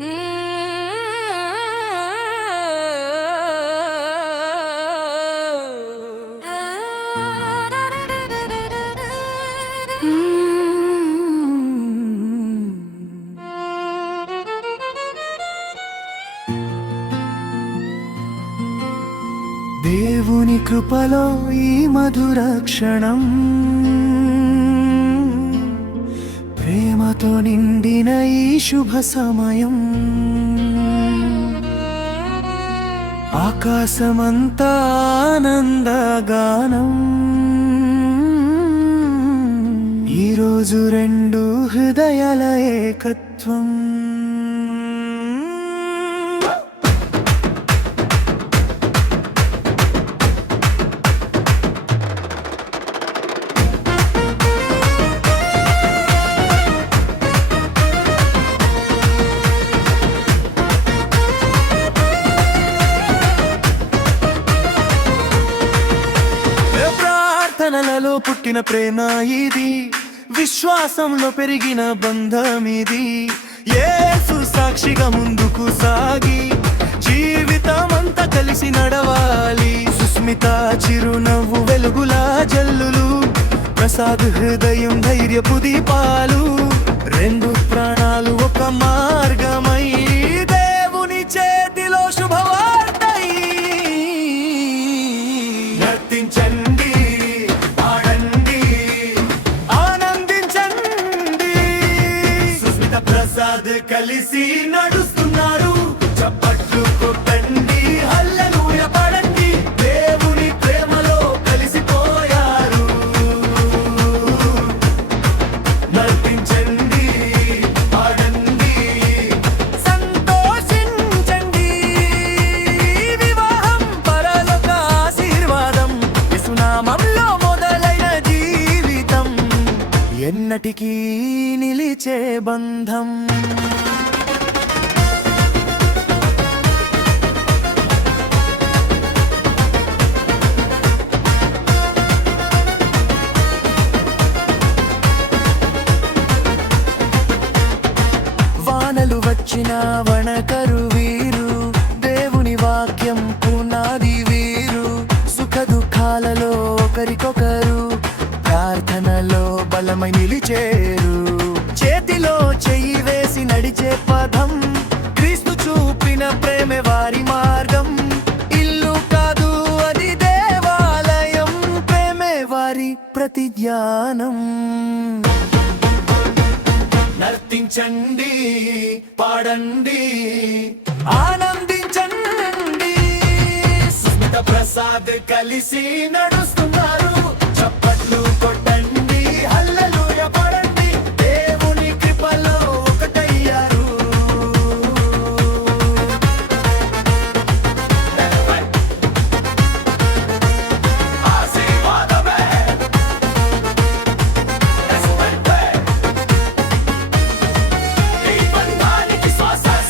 దేవుని కృపలో ఈ మధుర క్షణం, ప్రేమతో నిండిన ఈ శుభ సమయం, ఆకాశమంతా ఆనందగానం. ఈరోజు రెండు హృదయాల ఏకత్వం. ప్రార్థనలలో పుట్టిన ప్రేమ ఇది, విశ్వాసంలో పెరిగిన బంధం ఇది. యేసు సాక్షిగా ముందుకు సాగి జీవితమంతా కలిసి నడవాలి. సుస్మిత చిరునవ్వు వెలుగులా జల్లులు, ప్రసాద్ హృదయం ధైర్యపు దీపాలు. రెండు ప్రాణాలు ఒక మార్గమై దేవుని చేతిలో శుభవార్తై. నర్తించండి, ప్రసాద్ కలిసి నడుస్తున్నారు. చప్పట్లు కొట్టండి, హల్లెలూయా పాడండి, దేవుని ప్రేమలో కలిసిపోయారు. నర్తించండి, పాడండి, సంతోషించండి. వివాహం పరలోక ఆశీర్వాదం, యేసునామంలో మొదలైన జీవితం, ఎన్నటికీ నిలిచే బంధం. వానలు వచ్చిన వణకరు వీరు, దేవుని వాక్యం పునాది వీరు. సుఖ దుఃఖాలలో ఒకరికొకరు, ప్రార్థనలో బలమై నిలిచేరు. చేతిలో చెయ్యి వేసి నడిచే పదం, క్రీస్తు చూపిన ప్రేమే వారి మార్గం. ఇల్లు కాదు అది దేవాలయం, ప్రేమే వారి ప్రతి ధ్యానం. నర్తించండి, పాడండి, ఆనందించండి. సుస్మిత ప్రసాద్ కలిసి నడుస్తున్నారు. చప్పట్లు కొట్టండి, హల్లెలూయా పాడండి, దేవుని కృపలో ఒకటయ్యారు.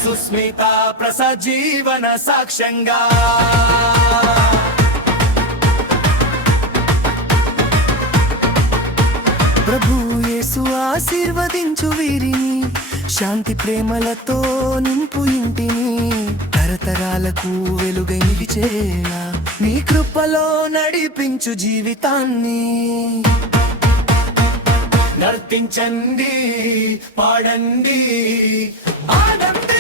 సుస్మిత ప్రసాద్ జీవన సాక్ష్యంగా. ప్రభు యేసు ఆశీర్వదించు వీరిని, శాంతి ప్రేమలతో నింపు ఇంటిని. తరతరాలకు వెలుగై నిలిచేలా నీ కృపలో నడిపించు జీవితాన్ని. నర్తించండి, పాడండి, ఆనంది.